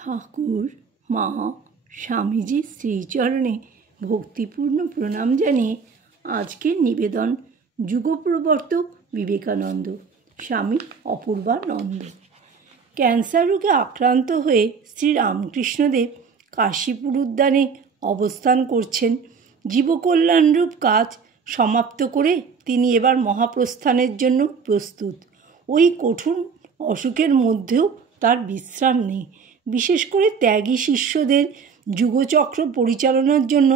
ঠাকুর মা স্বামীজির শ্রীচরণে ভক্তিপূর্ণ প্রণাম জানিয়ে আজকের নিবেদন যুগপ্রবর্তক বিবেকানন্দ স্বামী অপূর্বানন্দ। ক্যান্সার রোগে আক্রান্ত হয়ে শ্রীরামকৃষ্ণদেব কাশীপুর উদ্যানে অবস্থান করছেন। জীবকল্যাণরূপ কাজ সমাপ্ত করে তিনি এবার মহাপ্রস্থানের জন্য প্রস্তুত। ওই কঠোর অসুখের মধ্যেও তার বিশ্রাম নেই। বিশেষ করে ত্যাগী শিষ্যদের যুগচক্র পরিচালনার জন্য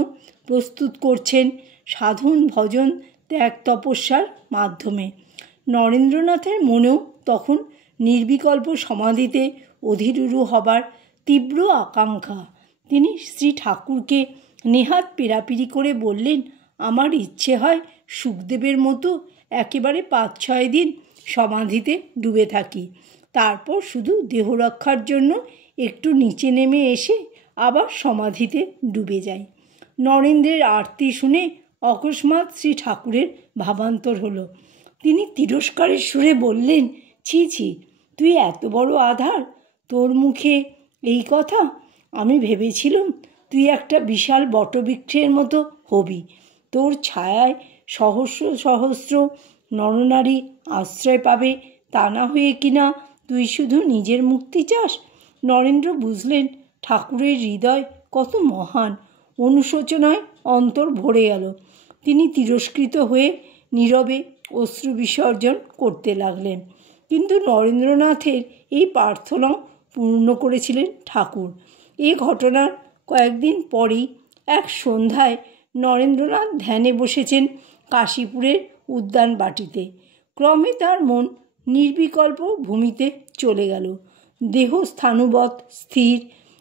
প্রস্তুত করছেন সাধন ভজন ত্যাগ তপস্যার মাধ্যমে। নরেন্দ্রনাথের মনেও তখন নির্বিকল্প সমাধিতে অধীরূঢ় হবার তীব্র আকাঙ্ক্ষা। তিনি শ্রী ঠাকুরকে নেহাত পীড়াপিড়ি করে বললেন, আমার ইচ্ছে হয় সুখদেবের মতো একেবারে 5-6 দিন সমাধিতে ডুবে থাকি, তারপর শুধু দেহরক্ষার জন্য একটু নিচে নেমে এসে আবার সমাধিতে ডুবে যাই। নরেন্দ্রের আরতি শুনে অকস্মাৎ শ্রী ঠাকুরের ভাবান্তর হলো। তিনি তিরস্কারের সুরে বললেন, ছি ছি, তুই এত বড় আধার, তোর মুখে এই কথা? আমি ভেবেছিলাম তুই একটা বিশাল বটবৃক্ষের মতো হবি, তোর ছায়ায় সহস্র সহস্র নরনারী আশ্রয় পাবে, তা না হয়ে কিনা তুই শুধু নিজের মুক্তি চাস। নরেন্দ্র বুঝলেন ঠাকুরের হৃদয় কত মহান। অনুশোচনায় অন্তর ভরে গেল। তিনি তিরস্কৃত হয়ে নীরবে অশ্রু বিসর্জন করতে লাগলেন। কিন্তু নরেন্দ্রনাথের এই প্রার্থনা পূর্ণ করেছিলেন ঠাকুর। এই ঘটনার কয়েকদিন পরেই এক সন্ধ্যায় নরেন্দ্রনাথ ধ্যানে বসেছেন কাশীপুরের উদ্যান বাটিতে। ক্রমে তার মন নির্বিকল্প ভূমিতে চলে গেল। দেহ স্থাণুবৎ স্থির,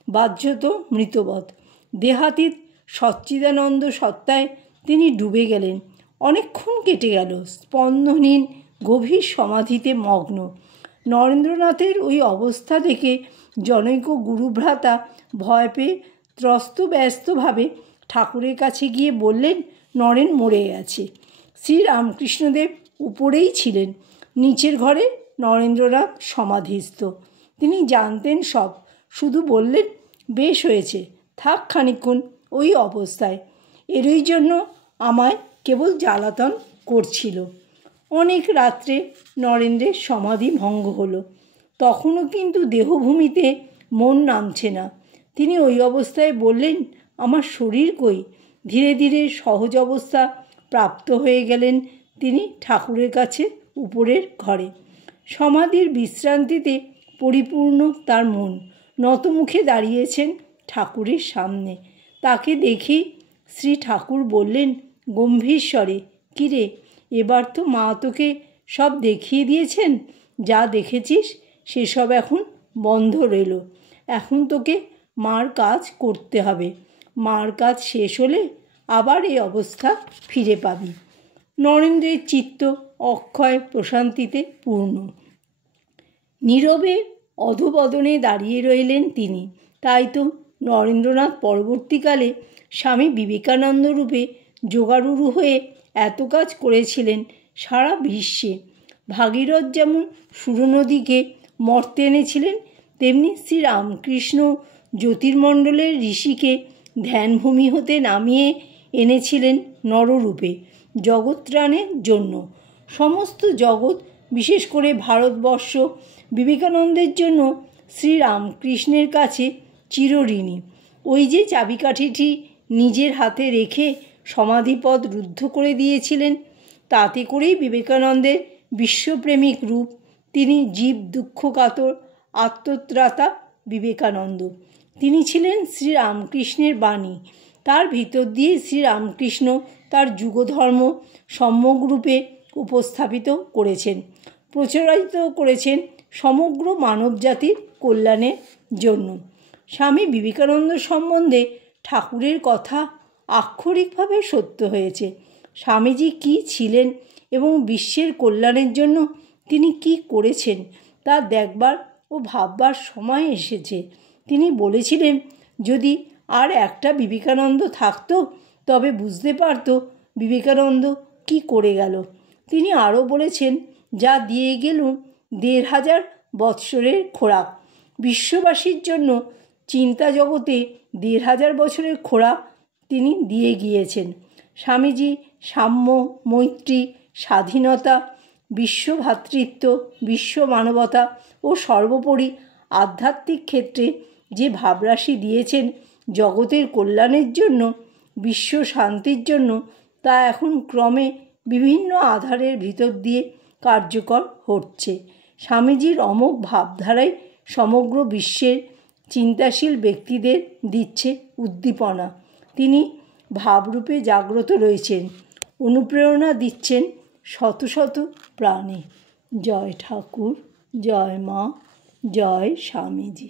বাহ্যত মৃতবৎ। দেহাতীত সচ্চিদানন্দ সত্তায় তিনি ডুবে গেলেন। অনেকক্ষণ কেটে গেল, স্পন্দনহীন গভীর সমাধিতে মগ্ন। নরেন্দ্রনাথের ওই অবস্থা দেখে জনৈক গুরুভ্রাতা ভয় পেয়ে ত্রস্তব্যস্তভাবে ঠাকুরের কাছে গিয়ে বললেন, নরেন মরে গেছে। শ্রীরামকৃষ্ণদেব উপরেই ছিলেন, নিচের ঘরে নরেন্দ্রনাথ সমাধিস্থ। তিনি জানতেন সব, শুধু বললেন, বেশ হয়েছে, থাক খানিকক্ষণ ওই অবস্থায়, এরই জন্য আমায় কেবল জ্বালাতন করছিল। অনেক রাত্রে নরেন্দ্রের সমাধি ভঙ্গ হলো। তখনও কিন্তু দেহভূমিতে মন নামছে না। তিনি ওই অবস্থায় বললেন, আমার শরীর কই? ধীরে ধীরে সহজ অবস্থা প্রাপ্ত হয়ে গেলেন তিনি ঠাকুরের কাছে উপরের ঘরে। সমাধির বিশ্রান্তিতে পরিপূর্ণ তার মন। নতমুখে দাঁড়িয়েছেন ঠাকুরের সামনে। তাকে দেখি শ্রী ঠাকুর বললেন গম্ভীর স্বরে, কিরে, এবার তো মা তোকে সব দেখিয়ে দিয়েছেন, যা দেখেছিস সেসব এখন বন্ধ রইল। এখন তোকে মার কাজ করতে হবে। মার কাজ শেষ হলে আবার এই অবস্থা ফিরে পাবি। নরেন্দ্রের চিত্ত অক্ষয় প্রশান্তিতে পূর্ণ। নীরবে অধোবদনে দাঁড়িয়ে রইলেন তিনি। তাই তো নরেন্দ্রনাথ পরবর্তীকালে স্বামী বিবেকানন্দ রূপে যোগারূঢ় হয়ে এত কাজ করেছিলেন সারা বিশ্বে। ভাগীরথ যেমন সুরনদীকে মর্তে এনেছিলেন, তেমনি শ্রীরামকৃষ্ণ জ্যোতির্মণ্ডলের ঋষিকে ধ্যানভূমি হতে নামিয়ে এনেছিলেন নররূপে জগৎত্রাণের জন্য। সমস্ত জগৎ, বিশেষ করে ভারতবর্ষ, বিবেকানন্দের জন্য শ্রীরামকৃষ্ণের কাছে চিরঋণী। ওই যে চাবিকাঠিটি নিজের হাতে রেখে সমাধিপদ রুদ্ধ করে দিয়েছিলেন, তাতে করেই বিবেকানন্দের বিশ্বপ্রেমিক রূপ। তিনি জীব দুঃখকাতর আত্মত্রাতা বিবেকানন্দ। তিনি ছিলেন শ্রীরামকৃষ্ণের বাণী। তার ভিতর দিয়ে শ্রীরামকৃষ্ণ তার যুগধর্ম সম্যগ্রূপে উপস্থাপিত করেছেন, প্রচারিত করেছেন সমগ্র মানবজাতির কল্যাণের জন্য। স্বামী বিবেকানন্দ সম্বন্ধে ঠাকুরের কথা আক্ষরিকভাবে সত্য হয়েছে। স্বামীজি কী ছিলেন এবং বিশ্বের কল্যাণের জন্য তিনি কি করেছেন তা দেখবার ও ভাববার সময় এসেছে। তিনি বলেছিলেন, যদি আর একটা বিবেকানন্দ থাকতো তবে বুঝতে পারত বিবেকানন্দ কি করে গেল। তিনি আরও বলেছেন, যা দিয়ে গেলুম 1500 বৎসরের খোরাক, বিশ্ববাসীর জন্য চিন্তা জগতে ১৫০০ বছরের খোরাক তিনি দিয়ে গিয়েছেন। স্বামীজি সাম্য, মৈত্রী, স্বাধীনতা, বিশ্বভ্রাতৃত্ব, বিশ্ব মানবতা ও সর্বোপরি আধ্যাত্মিক ক্ষেত্রে যে ভাবরাশি দিয়েছেন জগতের কল্যাণের জন্য, বিশ্ব শান্তির জন্য, তা এখন ক্রমে বিভিন্ন আধারের ভিতর দিয়ে কার্যকর হচ্ছে। স্বামীজির অমোঘ ভাবধারাই সমগ্র বিশ্বের চিন্তাশীল ব্যক্তিদের দিচ্ছে উদ্দীপনা। তিনি ভাবরূপে জাগ্রত রয়েছেন, অনুপ্রেরণা দিচ্ছেন শত শত প্রাণে। জয় ঠাকুর, জয় মা, জয় স্বামীজি।